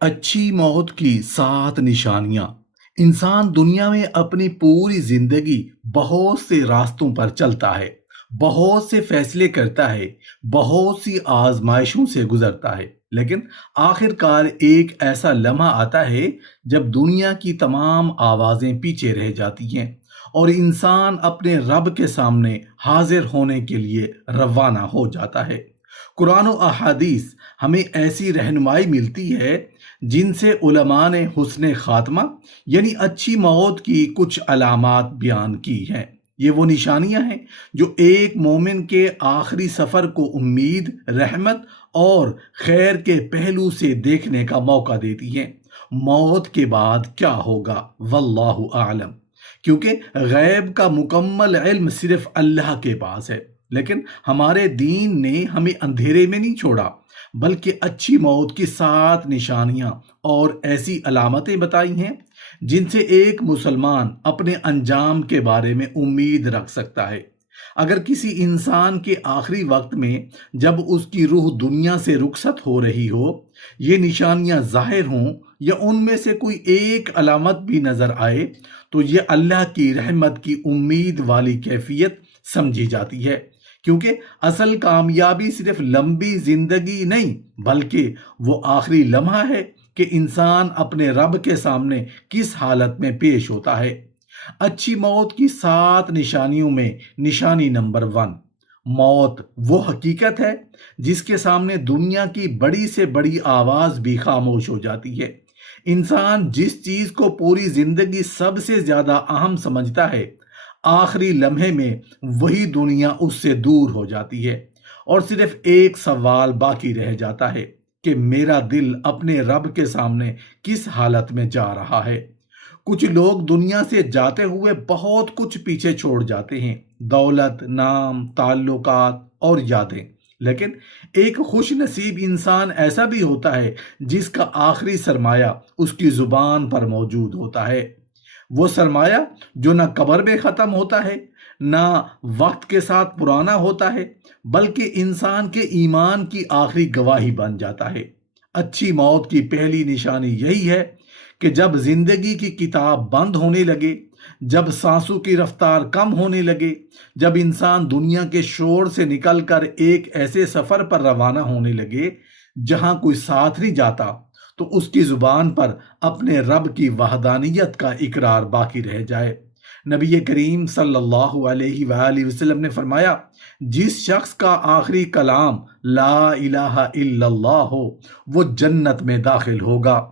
اچھی موت کی 7 نشانیاں۔ انسان دنیا میں اپنی پوری زندگی بہت سے راستوں پر چلتا ہے، بہت سے فیصلے کرتا ہے، بہت سی آزمائشوں سے گزرتا ہے، لیکن آخر کار ایک ایسا لمحہ آتا ہے جب دنیا کی تمام آوازیں پیچھے رہ جاتی ہیں اور انسان اپنے رب کے سامنے حاضر ہونے کے لیے روانہ ہو جاتا ہے۔ قرآن و احادیث ہمیں ایسی رہنمائی ملتی ہے جن سے علماء نے حسن خاتمہ یعنی اچھی موت کی کچھ علامات بیان کی ہیں۔ یہ وہ نشانیاں ہیں جو ایک مومن کے آخری سفر کو امید، رحمت اور خیر کے پہلو سے دیکھنے کا موقع دیتی ہیں۔ موت کے بعد کیا ہوگا واللہ اعلم، کیونکہ غیب کا مکمل علم صرف اللہ کے پاس ہے، لیکن ہمارے دین نے ہمیں اندھیرے میں نہیں چھوڑا، بلکہ اچھی موت کی 7 نشانیاں اور ایسی علامتیں بتائی ہیں جن سے ایک مسلمان اپنے انجام کے بارے میں امید رکھ سکتا ہے۔ اگر کسی انسان کے آخری وقت میں جب اس کی روح دنیا سے رخصت ہو رہی ہو یہ نشانیاں ظاہر ہوں یا ان میں سے کوئی ایک علامت بھی نظر آئے تو یہ اللہ کی رحمت کی امید والی کیفیت سمجھی جاتی ہے، کیونکہ اصل کامیابی صرف لمبی زندگی نہیں بلکہ وہ آخری لمحہ ہے کہ انسان اپنے رب کے سامنے کس حالت میں پیش ہوتا ہے۔ اچھی موت کی 7 نشانیوں میں نشانی نمبر 1، موت وہ حقیقت ہے جس کے سامنے دنیا کی بڑی سے بڑی آواز بھی خاموش ہو جاتی ہے۔ انسان جس چیز کو پوری زندگی سب سے زیادہ اہم سمجھتا ہے، آخری لمحے میں وہی دنیا اس سے دور ہو جاتی ہے اور صرف ایک سوال باقی رہ جاتا ہے کہ میرا دل اپنے رب کے سامنے کس حالت میں جا رہا ہے۔ کچھ لوگ دنیا سے جاتے ہوئے بہت کچھ پیچھے چھوڑ جاتے ہیں، دولت، نام، تعلقات اور یادیں، لیکن ایک خوش نصیب انسان ایسا بھی ہوتا ہے جس کا آخری سرمایہ اس کی زبان پر موجود ہوتا ہے۔ وہ سرمایہ جو نہ قبر میں ختم ہوتا ہے، نہ وقت کے ساتھ پرانا ہوتا ہے، بلکہ انسان کے ایمان کی آخری گواہی بن جاتا ہے۔ اچھی موت کی پہلی نشانی یہی ہے کہ جب زندگی کی کتاب بند ہونے لگے، جب سانسوں کی رفتار کم ہونے لگے، جب انسان دنیا کے شور سے نکل کر ایک ایسے سفر پر روانہ ہونے لگے جہاں کوئی ساتھ نہیں جاتا، تو اس کی زبان پر اپنے رب کی وحدانیت کا اقرار باقی رہ جائے۔ نبی کریم صلی اللہ علیہ وآلہ وسلم نے فرمایا، جس شخص کا آخری کلام لا الہ الا اللہ ہو وہ جنت میں داخل ہوگا۔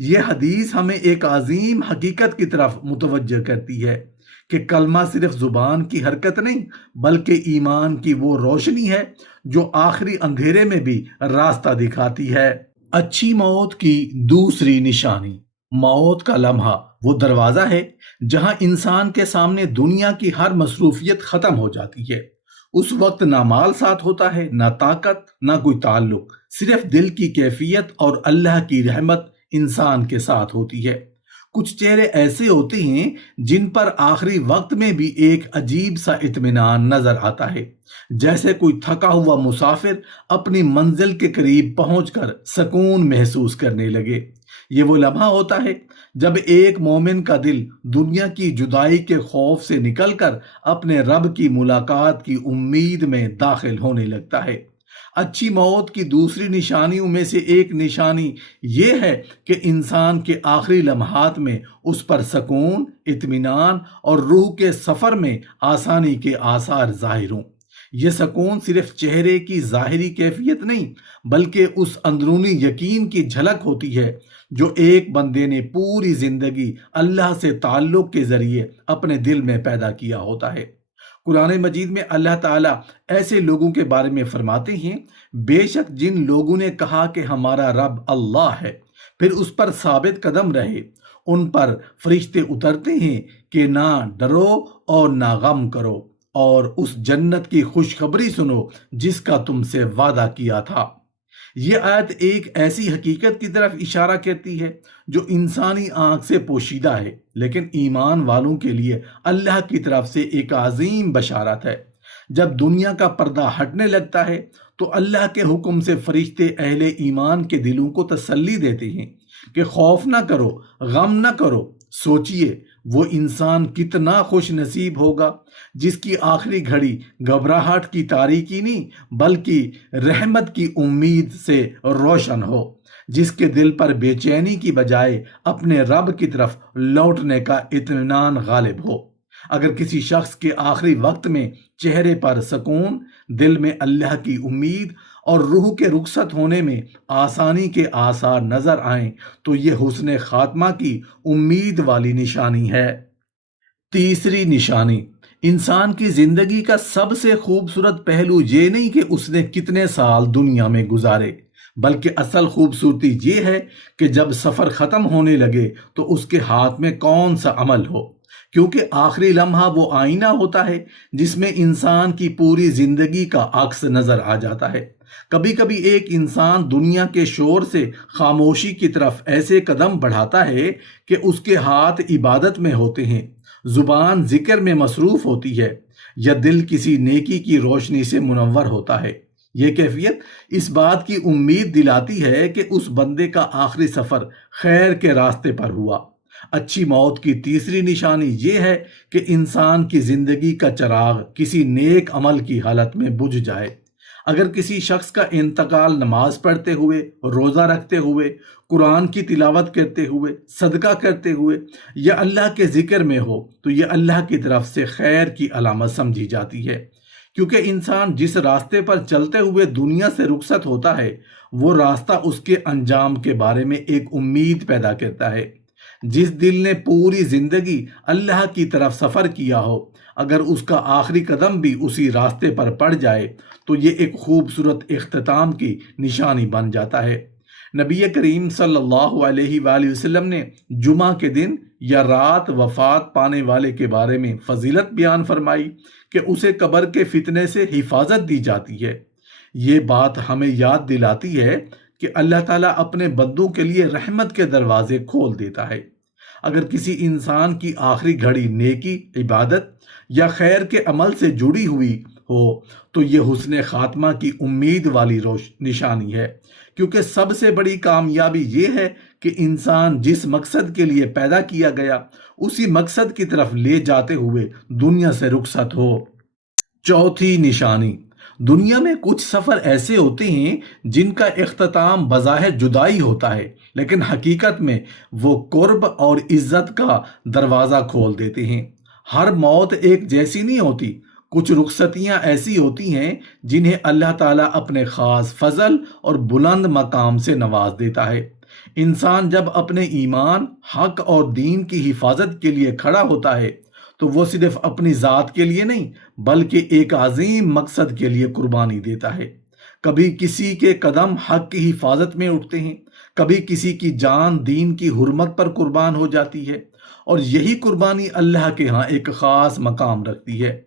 یہ حدیث ہمیں ایک عظیم حقیقت کی طرف متوجہ کرتی ہے کہ کلمہ صرف زبان کی حرکت نہیں بلکہ ایمان کی وہ روشنی ہے جو آخری اندھیرے میں بھی راستہ دکھاتی ہے۔ اچھی موت کی دوسری نشانی، موت کا لمحہ وہ دروازہ ہے جہاں انسان کے سامنے دنیا کی ہر مصروفیت ختم ہو جاتی ہے۔ اس وقت نہ مال ساتھ ہوتا ہے، نہ طاقت، نہ کوئی تعلق، صرف دل کی کیفیت اور اللہ کی رحمت انسان کے ساتھ ہوتی ہے۔ کچھ چہرے ایسے ہوتے ہیں جن پر آخری وقت میں بھی ایک عجیب سا اطمینان نظر آتا ہے، جیسے کوئی تھکا ہوا مسافر اپنی منزل کے قریب پہنچ کر سکون محسوس کرنے لگے۔ یہ وہ لمحہ ہوتا ہے جب ایک مومن کا دل دنیا کی جدائی کے خوف سے نکل کر اپنے رب کی ملاقات کی امید میں داخل ہونے لگتا ہے۔ اچھی موت کی دوسری نشانیوں میں سے ایک نشانی یہ ہے کہ انسان کے آخری لمحات میں اس پر سکون، اطمینان اور روح کے سفر میں آسانی کے آثار ظاہر ہوں۔ یہ سکون صرف چہرے کی ظاہری کیفیت نہیں بلکہ اس اندرونی یقین کی جھلک ہوتی ہے جو ایک بندے نے پوری زندگی اللہ سے تعلق کے ذریعے اپنے دل میں پیدا کیا ہوتا ہے۔ قرآن مجید میں اللہ تعالیٰ ایسے لوگوں کے بارے میں فرماتے ہیں، بے شک جن لوگوں نے کہا کہ ہمارا رب اللہ ہے پھر اس پر ثابت قدم رہے، ان پر فرشتے اترتے ہیں کہ نہ ڈرو اور نہ غم کرو اور اس جنت کی خوشخبری سنو جس کا تم سے وعدہ کیا تھا۔ یہ آیت ایک ایسی حقیقت کی طرف اشارہ کرتی ہے جو انسانی آنکھ سے پوشیدہ ہے، لیکن ایمان والوں کے لیے اللہ کی طرف سے ایک عظیم بشارت ہے۔ جب دنیا کا پردہ ہٹنے لگتا ہے تو اللہ کے حکم سے فرشتے اہل ایمان کے دلوں کو تسلی دیتے ہیں کہ خوف نہ کرو، غم نہ کرو۔ سوچئے وہ انسان کتنا خوش نصیب ہوگا جس کی آخری گھڑی گھبراہٹ کی تاریکی نہیں بلکہ رحمت کی امید سے روشن ہو، جس کے دل پر بے چینی کی بجائے اپنے رب کی طرف لوٹنے کا اطمینان غالب ہو۔ اگر کسی شخص کے آخری وقت میں چہرے پر سکون، دل میں اللہ کی امید اور روح کے رخصت ہونے میں آسانی کے آثار نظر آئیں تو یہ حسن خاتمہ کی امید والی نشانی ہے۔ تیسری نشانی، انسان کی زندگی کا سب سے خوبصورت پہلو یہ نہیں کہ اس نے کتنے سال دنیا میں گزارے، بلکہ اصل خوبصورتی یہ ہے کہ جب سفر ختم ہونے لگے تو اس کے ہاتھ میں کون سا عمل ہو، کیونکہ آخری لمحہ وہ آئینہ ہوتا ہے جس میں انسان کی پوری زندگی کا عکس نظر آ جاتا ہے۔ کبھی کبھی ایک انسان دنیا کے شور سے خاموشی کی طرف ایسے قدم بڑھاتا ہے کہ اس کے ہاتھ عبادت میں ہوتے ہیں، زبان ذکر میں مصروف ہوتی ہے، یا دل کسی نیکی کی روشنی سے منور ہوتا ہے۔ یہ کیفیت اس بات کی امید دلاتی ہے کہ اس بندے کا آخری سفر خیر کے راستے پر ہوا۔ اچھی موت کی تیسری نشانی یہ ہے کہ انسان کی زندگی کا چراغ کسی نیک عمل کی حالت میں بجھ جائے۔ اگر کسی شخص کا انتقال نماز پڑھتے ہوئے، روزہ رکھتے ہوئے، قرآن کی تلاوت کرتے ہوئے، صدقہ کرتے ہوئے یا اللہ کے ذکر میں ہو تو یہ اللہ کی طرف سے خیر کی علامت سمجھی جاتی ہے، کیونکہ انسان جس راستے پر چلتے ہوئے دنیا سے رخصت ہوتا ہے وہ راستہ اس کے انجام کے بارے میں ایک امید پیدا کرتا ہے۔ جس دل نے پوری زندگی اللہ کی طرف سفر کیا ہو، اگر اس کا آخری قدم بھی اسی راستے پر پڑ جائے تو یہ ایک خوبصورت اختتام کی نشانی بن جاتا ہے۔ نبی کریم صلی اللہ علیہ وآلہ وسلم نے جمعہ کے دن یا رات وفات پانے والے کے بارے میں فضیلت بیان فرمائی کہ اسے قبر کے فتنے سے حفاظت دی جاتی ہے۔ یہ بات ہمیں یاد دلاتی ہے کہ اللہ تعالیٰ اپنے بندوں کے لیے رحمت کے دروازے کھول دیتا ہے۔ اگر کسی انسان کی آخری گھڑی نیکی، عبادت یا خیر کے عمل سے جڑی ہوئی ہو تو یہ حسن خاتمہ کی امید والی نشانی ہے، کیونکہ سب سے بڑی کامیابی یہ ہے کہ انسان جس مقصد کے لیے پیدا کیا گیا اسی مقصد کی طرف لے جاتے ہوئے دنیا سے رخصت ہو۔ چوتھی نشانی، دنیا میں کچھ سفر ایسے ہوتے ہیں جن کا اختتام بظاہر جدائی ہوتا ہے، لیکن حقیقت میں وہ قرب اور عزت کا دروازہ کھول دیتے ہیں۔ ہر موت ایک جیسی نہیں ہوتی، کچھ رخصتیاں ایسی ہوتی ہیں جنہیں اللہ تعالیٰ اپنے خاص فضل اور بلند مقام سے نواز دیتا ہے۔ انسان جب اپنے ایمان، حق اور دین کی حفاظت کے لیے کھڑا ہوتا ہے تو وہ صرف اپنی ذات کے لیے نہیں بلکہ ایک عظیم مقصد کے لیے قربانی دیتا ہے۔ کبھی کسی کے قدم حق کی حفاظت میں اٹھتے ہیں، کبھی کسی کی جان دین کی حرمت پر قربان ہو جاتی ہے، اور یہی قربانی اللہ کے ہاں ایک خاص مقام رکھتی ہے۔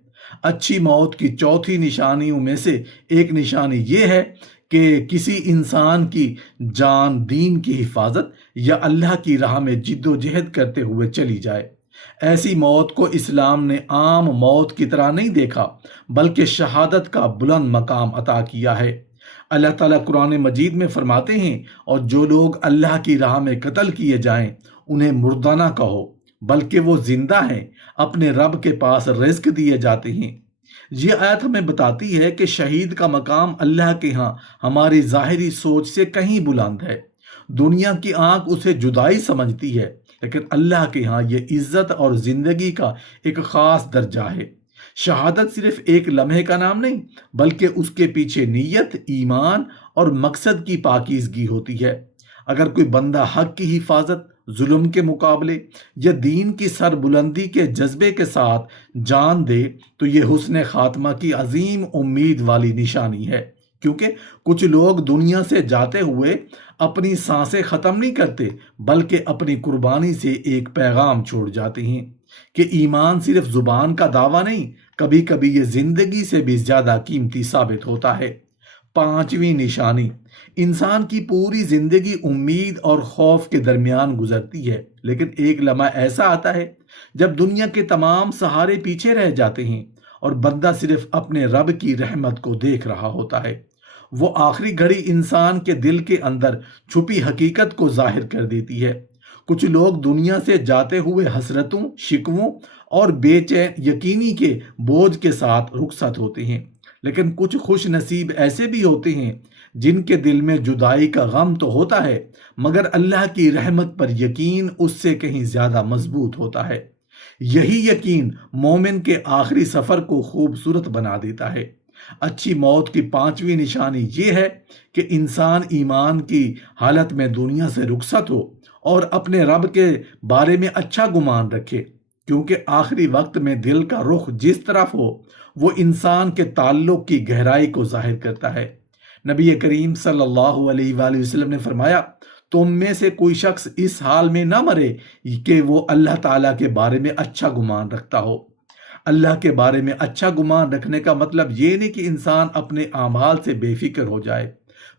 اچھی موت کی چوتھی نشانیوں میں سے ایک نشانی یہ ہے کہ کسی انسان کی جان دین کی حفاظت یا اللہ کی راہ میں جد و جہد کرتے ہوئے چلی جائے۔ ایسی موت کو اسلام نے عام موت کی طرح نہیں دیکھا بلکہ شہادت کا بلند مقام عطا کیا ہے۔ اللہ تعالیٰ قرآن مجید میں فرماتے ہیں، اور جو لوگ اللہ کی راہ میں قتل کیے جائیں انہیں مردہ نہ کہو بلکہ وہ زندہ ہیں، اپنے رب کے پاس رزق دیے جاتے ہیں۔ یہ آیت ہمیں بتاتی ہے کہ شہید کا مقام اللہ کے ہاں ہماری ظاہری سوچ سے کہیں بلند ہے۔ دنیا کی آنکھ اسے جدائی سمجھتی ہے، لیکن اللہ کے ہاں یہ عزت اور زندگی کا ایک خاص درجہ ہے۔ شہادت صرف ایک لمحے کا نام نہیں بلکہ اس کے پیچھے نیت، ایمان اور مقصد کی پاکیزگی ہوتی ہے۔ اگر کوئی بندہ حق کی حفاظت، ظلم کے مقابلے یا دین کی سربلندی کے جذبے کے ساتھ جان دے تو یہ حسن خاتمہ کی عظیم امید والی نشانی ہے، کیونکہ کچھ لوگ دنیا سے جاتے ہوئے اپنی سانسیں ختم نہیں کرتے بلکہ اپنی قربانی سے ایک پیغام چھوڑ جاتے ہیں کہ ایمان صرف زبان کا دعویٰ نہیں، کبھی کبھی یہ زندگی سے بھی زیادہ قیمتی ثابت ہوتا ہے۔ پانچویں نشانی، انسان کی پوری زندگی امید اور خوف کے درمیان گزرتی ہے، لیکن ایک لمحہ ایسا آتا ہے جب دنیا کے تمام سہارے پیچھے رہ جاتے ہیں اور بندہ صرف اپنے رب کی رحمت کو دیکھ رہا ہوتا ہے۔ وہ آخری گھڑی انسان کے دل کے اندر چھپی حقیقت کو ظاہر کر دیتی ہے۔ کچھ لوگ دنیا سے جاتے ہوئے حسرتوں، شکووں اور بے چین یقینی کے بوجھ کے ساتھ رخصت ہوتے ہیں، لیکن کچھ خوش نصیب ایسے بھی ہوتے ہیں جن کے دل میں جدائی کا غم تو ہوتا ہے، مگر اللہ کی رحمت پر یقین اس سے کہیں زیادہ مضبوط ہوتا ہے۔ یہی یقین مومن کے آخری سفر کو خوبصورت بنا دیتا ہے۔ اچھی موت کی پانچویں نشانی یہ ہے کہ انسان ایمان کی حالت میں دنیا سے رخصت ہو اور اپنے رب کے بارے میں اچھا گمان رکھے، کیونکہ آخری وقت میں دل کا رخ جس طرف ہو وہ انسان کے تعلق کی گہرائی کو ظاہر کرتا ہے۔ نبی کریم صلی اللہ علیہ وآلہ وسلم نے فرمایا، تم میں سے کوئی شخص اس حال میں نہ مرے کہ وہ اللہ تعالیٰ کے بارے میں اچھا گمان رکھتا ہو۔ اللہ کے بارے میں اچھا گمان رکھنے کا مطلب یہ نہیں کہ انسان اپنے اعمال سے بے فکر ہو جائے،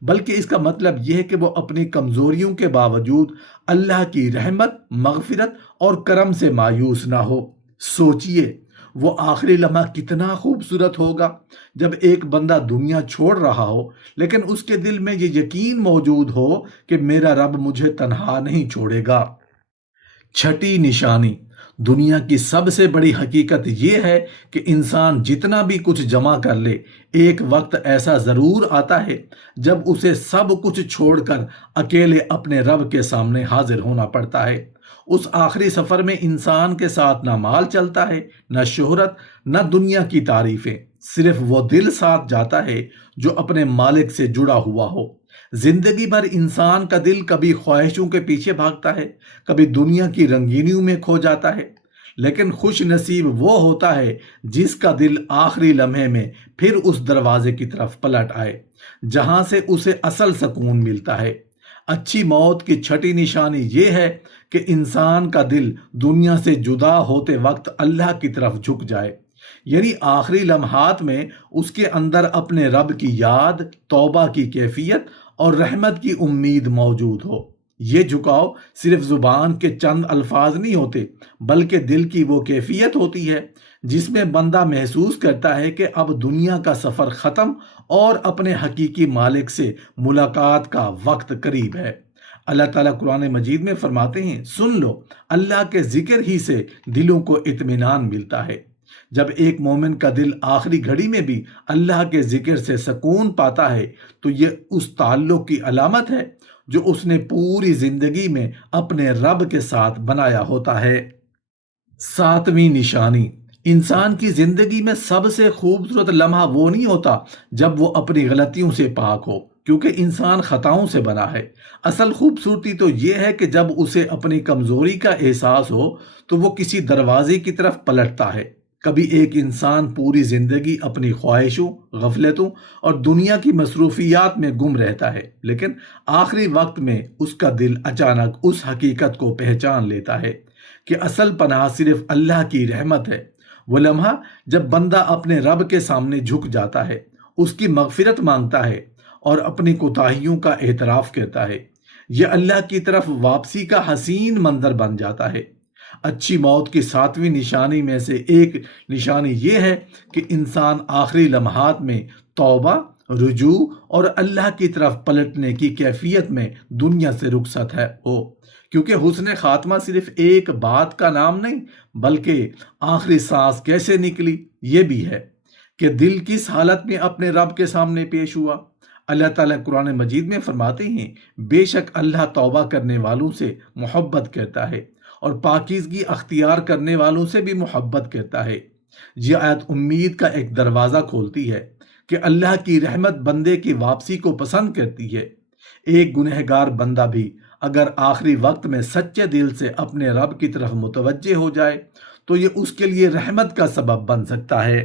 بلکہ اس کا مطلب یہ ہے کہ وہ اپنی کمزوریوں کے باوجود اللہ کی رحمت، مغفرت اور کرم سے مایوس نہ ہو۔ سوچئے وہ آخری لمحہ کتنا خوبصورت ہوگا جب ایک بندہ دنیا چھوڑ رہا ہو لیکن اس کے دل میں یہ یقین موجود ہو کہ میرا رب مجھے تنہا نہیں چھوڑے گا۔ چھٹی نشانی، دنیا کی سب سے بڑی حقیقت یہ ہے کہ انسان جتنا بھی کچھ جمع کر لے، ایک وقت ایسا ضرور آتا ہے جب اسے سب کچھ چھوڑ کر اکیلے اپنے رب کے سامنے حاضر ہونا پڑتا ہے۔ اس آخری سفر میں انسان کے ساتھ نہ مال چلتا ہے، نہ شہرت، نہ دنیا کی تعریفیں، صرف وہ دل ساتھ جاتا ہے جو اپنے مالک سے جڑا ہوا ہو۔ زندگی بھر انسان کا دل کبھی خواہشوں کے پیچھے بھاگتا ہے، کبھی دنیا کی رنگینیوں میں کھو جاتا ہے، لیکن خوش نصیب وہ ہوتا ہے جس کا دل آخری لمحے میں پھر اس دروازے کی طرف پلٹ آئے جہاں سے اسے اصل سکون ملتا ہے۔ اچھی موت کی چھٹی نشانی یہ ہے کہ انسان کا دل دنیا سے جدا ہوتے وقت اللہ کی طرف جھک جائے، یعنی آخری لمحات میں اس کے اندر اپنے رب کی یاد، توبہ کی کیفیت اور رحمت کی امید موجود ہو۔ یہ جھکاؤ صرف زبان کے چند الفاظ نہیں ہوتے، بلکہ دل کی وہ کیفیت ہوتی ہے جس میں بندہ محسوس کرتا ہے کہ اب دنیا کا سفر ختم اور اپنے حقیقی مالک سے ملاقات کا وقت قریب ہے۔ اللہ تعالیٰ قرآن مجید میں فرماتے ہیں، سن لو، اللہ کے ذکر ہی سے دلوں کو اطمینان ملتا ہے۔ جب ایک مومن کا دل آخری گھڑی میں بھی اللہ کے ذکر سے سکون پاتا ہے تو یہ اس تعلق کی علامت ہے جو اس نے پوری زندگی میں اپنے رب کے ساتھ بنایا ہوتا ہے۔ ساتویں نشانی، انسان کی زندگی میں سب سے خوبصورت لمحہ وہ نہیں ہوتا جب وہ اپنی غلطیوں سے پاک ہو، کیونکہ انسان خطاؤں سے بنا ہے۔ اصل خوبصورتی تو یہ ہے کہ جب اسے اپنی کمزوری کا احساس ہو تو وہ کسی دروازے کی طرف پلٹتا ہے۔ کبھی ایک انسان پوری زندگی اپنی خواہشوں، غفلتوں اور دنیا کی مصروفیات میں گم رہتا ہے، لیکن آخری وقت میں اس کا دل اچانک اس حقیقت کو پہچان لیتا ہے کہ اصل پناہ صرف اللہ کی رحمت ہے۔ وہ لمحہ جب بندہ اپنے رب کے سامنے جھک جاتا ہے، اس کی مغفرت مانگتا ہے اور اپنی کوتاہیوں کا اعتراف کرتا ہے، یہ اللہ کی طرف واپسی کا حسین منظر بن جاتا ہے۔ اچھی موت کی ساتویں نشانی میں سے ایک نشانی یہ ہے کہ انسان آخری لمحات میں توبہ، رجوع اور اللہ کی طرف پلٹنے کی کیفیت میں دنیا سے رخصت ہو، کیونکہ حسن خاتمہ صرف ایک بات کا نام نہیں بلکہ آخری سانس کیسے نکلی یہ بھی ہے کہ دل کس حالت میں اپنے رب کے سامنے پیش ہوا۔ اللہ تعالیٰ قرآن مجید میں فرماتے ہیں، بے شک اللہ توبہ کرنے والوں سے محبت کرتا ہے اور پاکیزگی اختیار کرنے والوں سے بھی محبت کرتا ہے۔ یہ آیت امید کا ایک دروازہ کھولتی ہے کہ اللہ کی رحمت بندے کی واپسی کو پسند کرتی ہے۔ ایک گنہگار بندہ بھی اگر آخری وقت میں سچے دل سے اپنے رب کی طرف متوجہ ہو جائے تو یہ اس کے لیے رحمت کا سبب بن سکتا ہے۔